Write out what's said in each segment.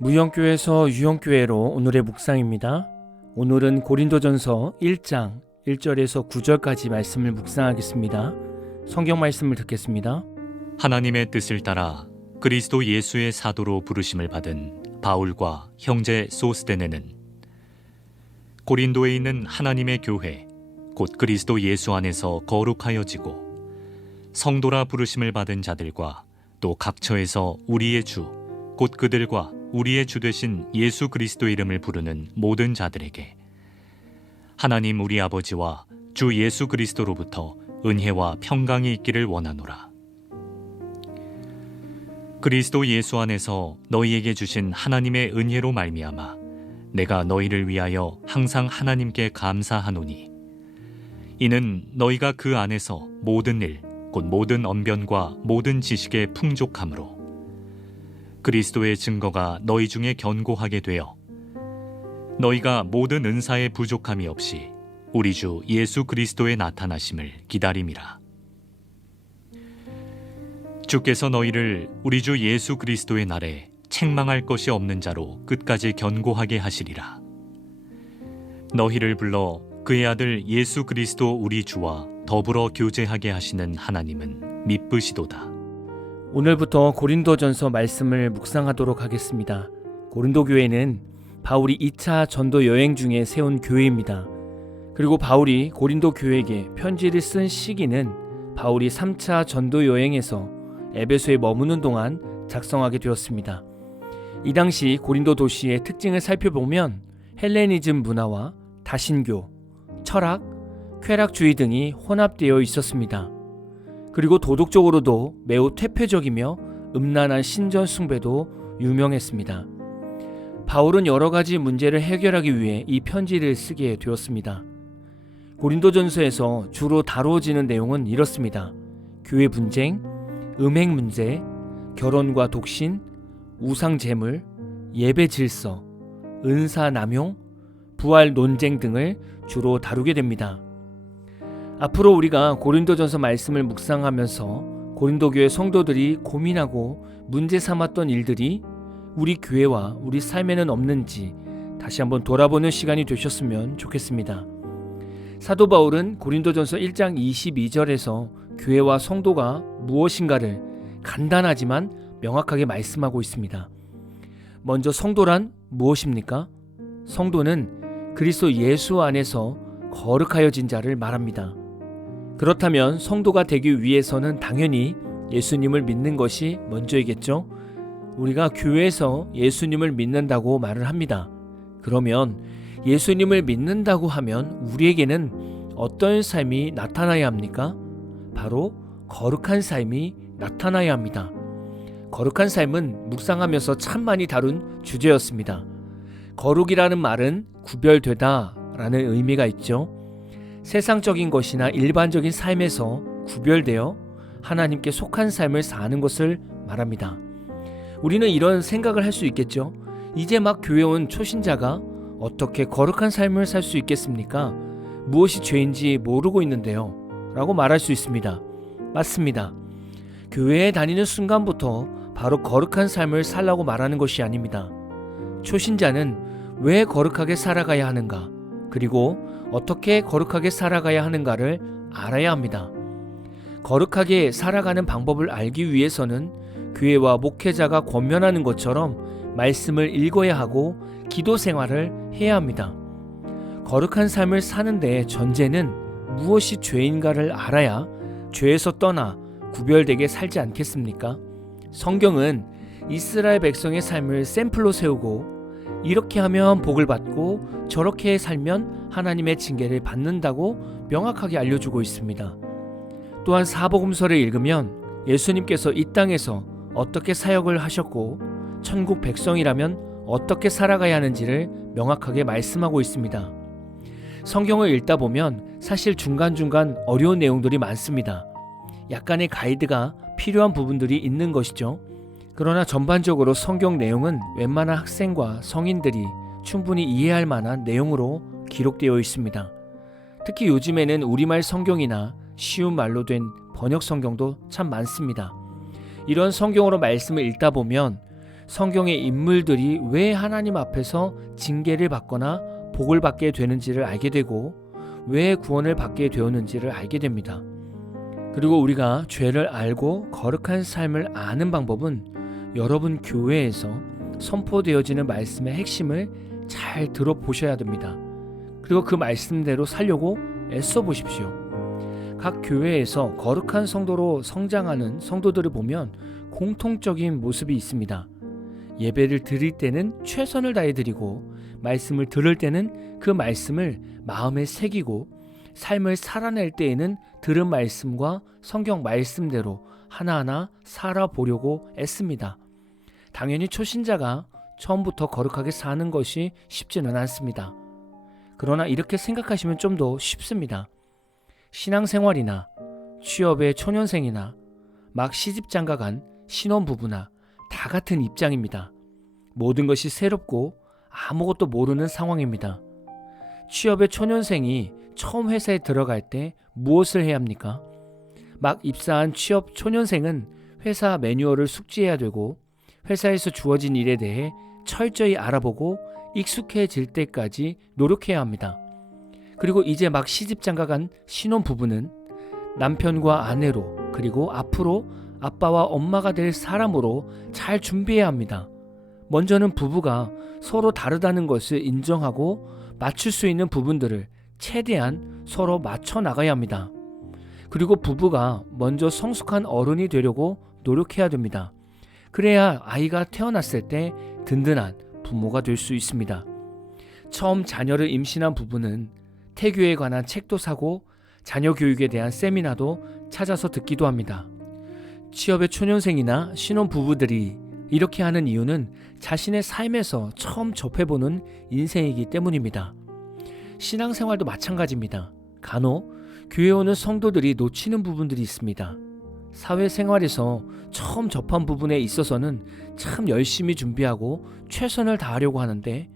무형교회에서 유형교회로 오늘의 묵상입니다. 오늘은 고린도전서 1장 1절에서 9절까지 말씀을 묵상하겠습니다. 성경 말씀을 듣겠습니다. 하나님의 뜻을 따라 그리스도 예수의 사도로 부르심을 받은 바울과 형제 소스데네는 고린도에 있는 하나님의 교회 곧 그리스도 예수 안에서 거룩하여지고 성도라 부르심을 받은 자들과 또 각처에서 우리의 주 곧 그들과 우리의 주 되신 예수 그리스도 이름을 부르는 모든 자들에게 하나님 우리 아버지와 주 예수 그리스도로부터 은혜와 평강이 있기를 원하노라. 그리스도 예수 안에서 너희에게 주신 하나님의 은혜로 말미암아 내가 너희를 위하여 항상 하나님께 감사하노니 이는 너희가 그 안에서 모든 일 곧 모든 언변과 모든 지식에 풍족함으로 그리스도의 증거가 너희 중에 견고하게 되어 너희가 모든 은사에 부족함이 없이 우리 주 예수 그리스도의 나타나심을 기다림이라. 주께서 너희를 우리 주 예수 그리스도의 날에 책망할 것이 없는 자로 끝까지 견고하게 하시리라. 너희를 불러 그의 아들 예수 그리스도 우리 주와 더불어 교제하게 하시는 하나님은 미쁘시도다. 오늘부터 고린도전서 말씀을 묵상하도록 하겠습니다. 고린도 교회는 바울이 2차 전도 여행 중에 세운 교회입니다. 그리고 바울이 고린도 교회에게 편지를 쓴 시기는 바울이 3차 전도 여행에서 에베소에 머무는 동안 작성하게 되었습니다. 이 당시 고린도 도시의 특징을 살펴보면 헬레니즘 문화와 다신교, 철학, 쾌락주의 등이 혼합되어 있었습니다. 그리고 도덕적으로도 매우 퇴폐적이며 음란한 신전 숭배도 유명했습니다. 바울은 여러 가지 문제를 해결하기 위해 이 편지를 쓰게 되었습니다. 고린도전서에서 주로 다루어지는 내용은 이렇습니다. 교회 분쟁, 음행 문제, 결혼과 독신, 우상 제물, 예배 질서, 은사 남용, 부활 논쟁 등을 주로 다루게 됩니다. 앞으로 우리가 고린도전서 말씀을 묵상하면서 고린도 교회 성도들이 고민하고 문제 삼았던 일들이 우리 교회와 우리 삶에는 없는지 다시 한번 돌아보는 시간이 되셨으면 좋겠습니다. 사도 바울은 고린도전서 1장 22절에서 교회와 성도가 무엇인가를 간단하지만 명확하게 말씀하고 있습니다. 먼저 성도란 무엇입니까? 성도는 그리스도 예수 안에서 거룩하여진 자를 말합니다. 그렇다면 성도가 되기 위해서는 당연히 예수님을 믿는 것이 먼저이겠죠? 우리가 교회에서 예수님을 믿는다고 말을 합니다. 그러면 예수님을 믿는다고 하면 우리에게는 어떤 삶이 나타나야 합니까? 바로 거룩한 삶이 나타나야 합니다. 거룩한 삶은 묵상하면서 참 많이 다룬 주제였습니다. 거룩이라는 말은 구별되다 라는 의미가 있죠. 세상적인 것이나 일반적인 삶에서 구별되어 하나님께 속한 삶을 사는 것을 말합니다. 우리는 이런 생각을 할 수 있겠죠. 이제 막 교회 온 초신자가 어떻게 거룩한 삶을 살 수 있겠습니까? 무엇이 죄인지 모르고 있는데요 라고 말할 수 있습니다. 맞습니다. 교회에 다니는 순간부터 바로 거룩한 삶을 살라고 말하는 것이 아닙니다. 초신자는 왜 거룩하게 살아가야 하는가, 그리고 어떻게 거룩하게 살아가야 하는가를 알아야 합니다. 거룩하게 살아가는 방법을 알기 위해서는 교회와 목회자가 권면하는 것처럼 말씀을 읽어야 하고 기도 생활을 해야 합니다. 거룩한 삶을 사는데 전제는 무엇이 죄인가를 알아야 죄에서 떠나 구별되게 살지 않겠습니까? 성경은 이스라엘 백성의 삶을 샘플로 세우고 이렇게 하면 복을 받고 저렇게 살면 하나님의 징계를 받는다고 명확하게 알려주고 있습니다. 또한 사복음서를 읽으면 예수님께서 이 땅에서 어떻게 사역을 하셨고 천국 백성이라면 어떻게 살아가야 하는지를 명확하게 말씀하고 있습니다. 성경을 읽다 보면 사실 중간중간 어려운 내용들이 많습니다. 약간의 가이드가 필요한 부분들이 있는 것이죠. 그러나 전반적으로 성경 내용은 웬만한 학생과 성인들이 충분히 이해할 만한 내용으로 기록되어 있습니다. 특히 요즘에는 우리말 성경이나 쉬운 말로 된 번역 성경도 참 많습니다. 이런 성경으로 말씀을 읽다 보면 성경의 인물들이 왜 하나님 앞에서 징계를 받거나 복을 받게 되는지를 알게 되고 왜 구원을 받게 되었는지를 알게 됩니다. 그리고 우리가 죄를 알고 거룩한 삶을 아는 방법은 여러분 교회에서 선포되어지는 말씀의 핵심을 잘 들어보셔야 됩니다. 그리고 그 말씀대로 살려고 애써 보십시오. 각 교회에서 거룩한 성도로 성장하는 성도들을 보면 공통적인 모습이 있습니다. 예배를 드릴 때는 최선을 다해 드리고 말씀을 들을 때는 그 말씀을 마음에 새기고 삶을 살아낼 때에는 들은 말씀과 성경 말씀대로 하나하나 살아보려고 애씁니다. 당연히 초신자가 처음부터 거룩하게 사는 것이 쉽지는 않습니다. 그러나 이렇게 생각하시면 좀 더 쉽습니다. 신앙생활이나 취업의 초년생이나 막 시집장가간 신혼부부나 다 같은 입장입니다. 모든 것이 새롭고 아무것도 모르는 상황입니다. 취업의 초년생이 처음 회사에 들어갈 때 무엇을 해야 합니까? 막 입사한 취업 초년생은 회사 매뉴얼을 숙지해야 되고 회사에서 주어진 일에 대해 철저히 알아보고 익숙해질 때까지 노력해야 합니다. 그리고 이제 막 시집장가간 신혼부부는 남편과 아내로 그리고 앞으로 아빠와 엄마가 될 사람으로 잘 준비해야 합니다. 먼저는 부부가 서로 다르다는 것을 인정하고 맞출 수 있는 부분들을 최대한 서로 맞춰 나가야 합니다. 그리고 부부가 먼저 성숙한 어른이 되려고 노력해야 됩니다. 그래야 아이가 태어났을 때 든든한 부모가 될 수 있습니다. 처음 자녀를 임신한 부부는 태교에 관한 책도 사고 자녀 교육에 대한 세미나도 찾아서 듣기도 합니다. 취업의 초년생이나 신혼부부들이 이렇게 하는 이유는 자신의 삶에서 처음 접해보는 인생이기 때문입니다. 신앙생활도 마찬가지입니다. 간혹 교회 오는 성도들이 놓치는 부분들이 있습니다. 사회생활에서 처음 접한 부분에 있어서는 참 열심히 준비하고 최선을 다하려고 하는데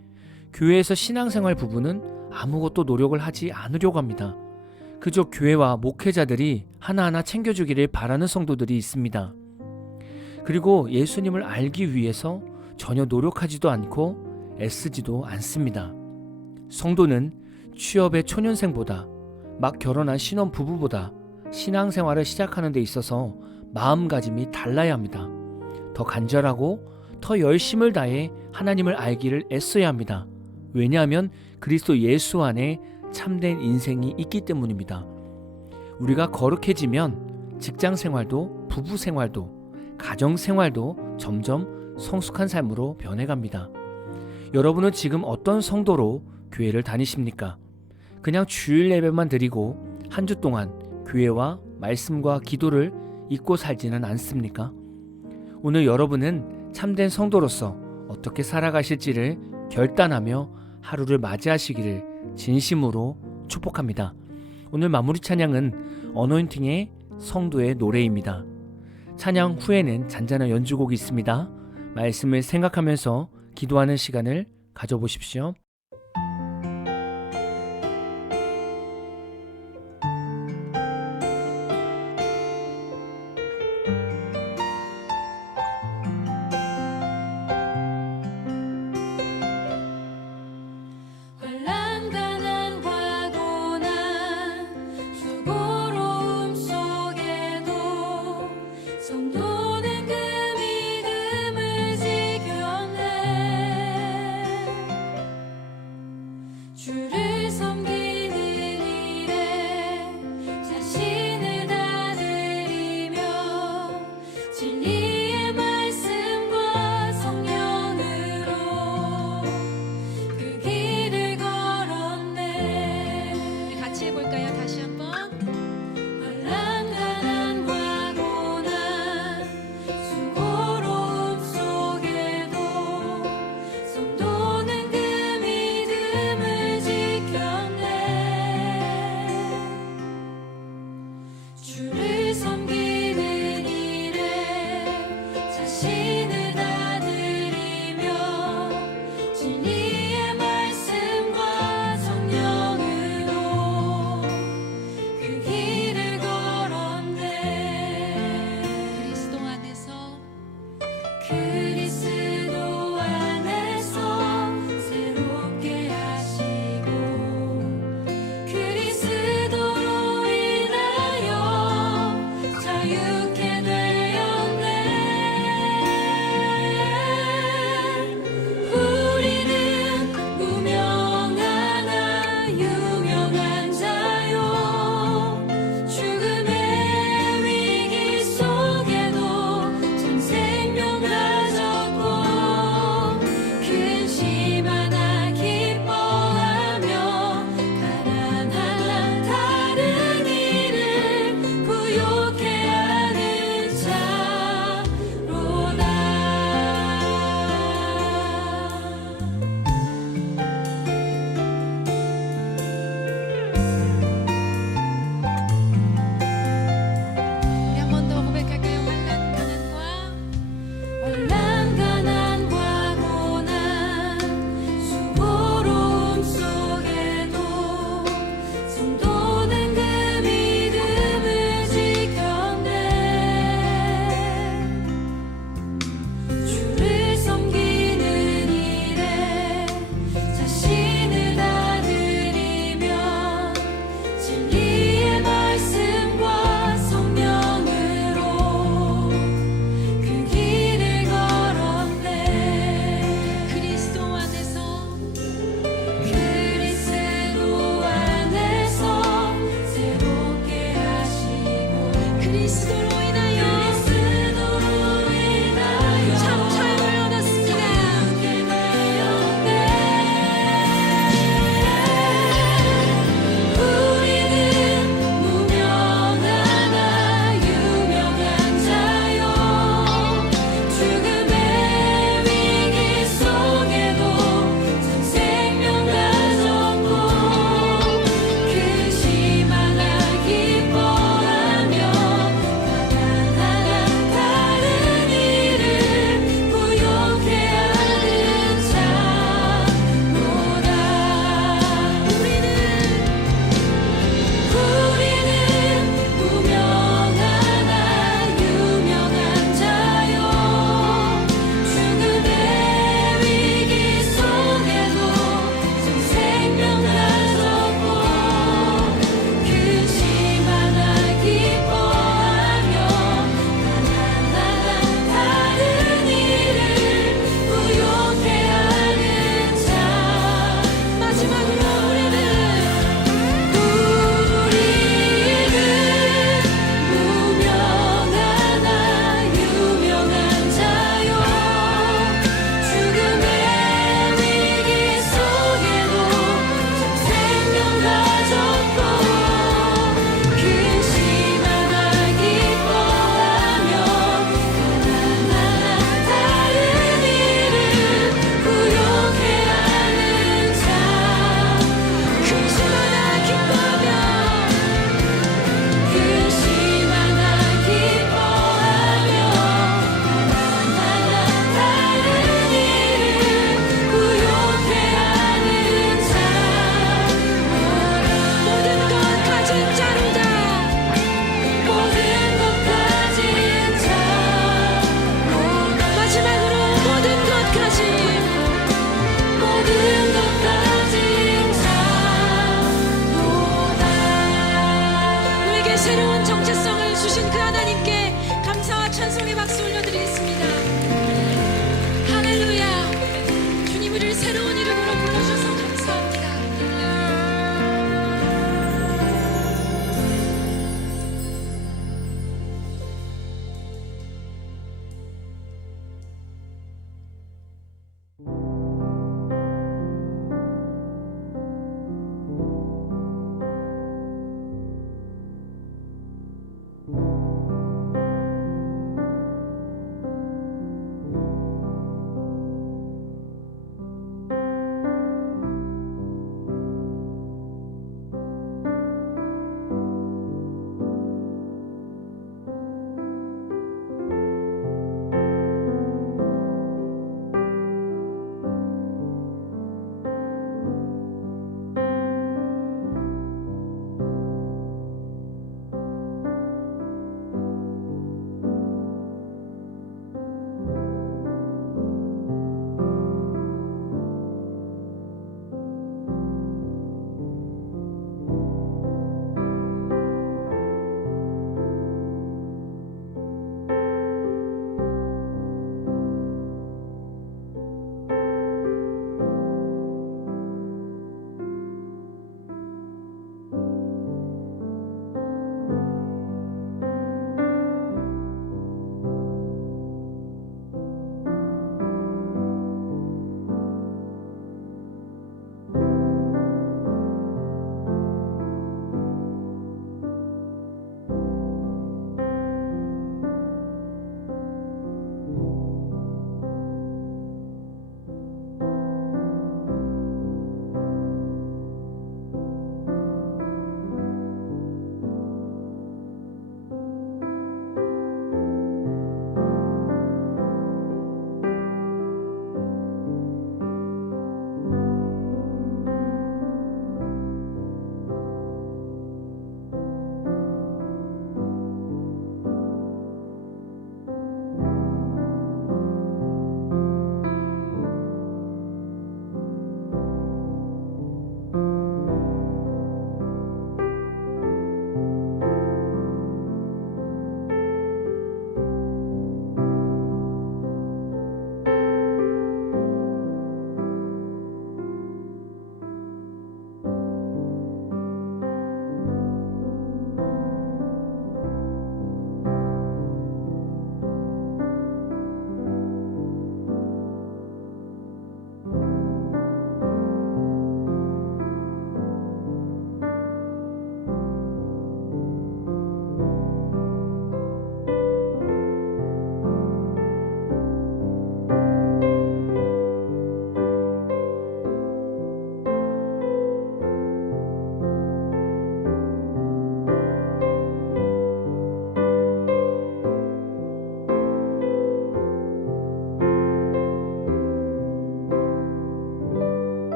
교회에서 신앙생활 부분은 아무것도 노력을 하지 않으려고 합니다. 그저 교회와 목회자들이 하나하나 챙겨주기를 바라는 성도들이 있습니다. 그리고 예수님을 알기 위해서 전혀 노력하지도 않고 애쓰지도 않습니다. 성도는 취업의 초년생보다 막 결혼한 신혼부부보다 신앙생활을 시작하는 데 있어서 마음가짐이 달라야 합니다. 더 간절하고 더 열심을 다해 하나님을 알기를 애써야 합니다. 왜냐하면 그리스도 예수 안에 참된 인생이 있기 때문입니다. 우리가 거룩해지면 직장생활도 부부생활도 가정생활도 점점 성숙한 삶으로 변해갑니다. 여러분은 지금 어떤 성도로 교회를 다니십니까? 그냥 주일 예배만 드리고 한 주 동안 교회와 말씀과 기도를 잊고 살지는 않습니까? 오늘 여러분은 참된 성도로서 어떻게 살아가실지를 결단하며 하루를 맞이하시기를 진심으로 축복합니다. 오늘 마무리 찬양은 어노인팅의 성도의 노래입니다. 찬양 후에는 잔잔한 연주곡이 있습니다. 말씀을 생각하면서 기도하는 시간을 가져보십시오.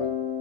you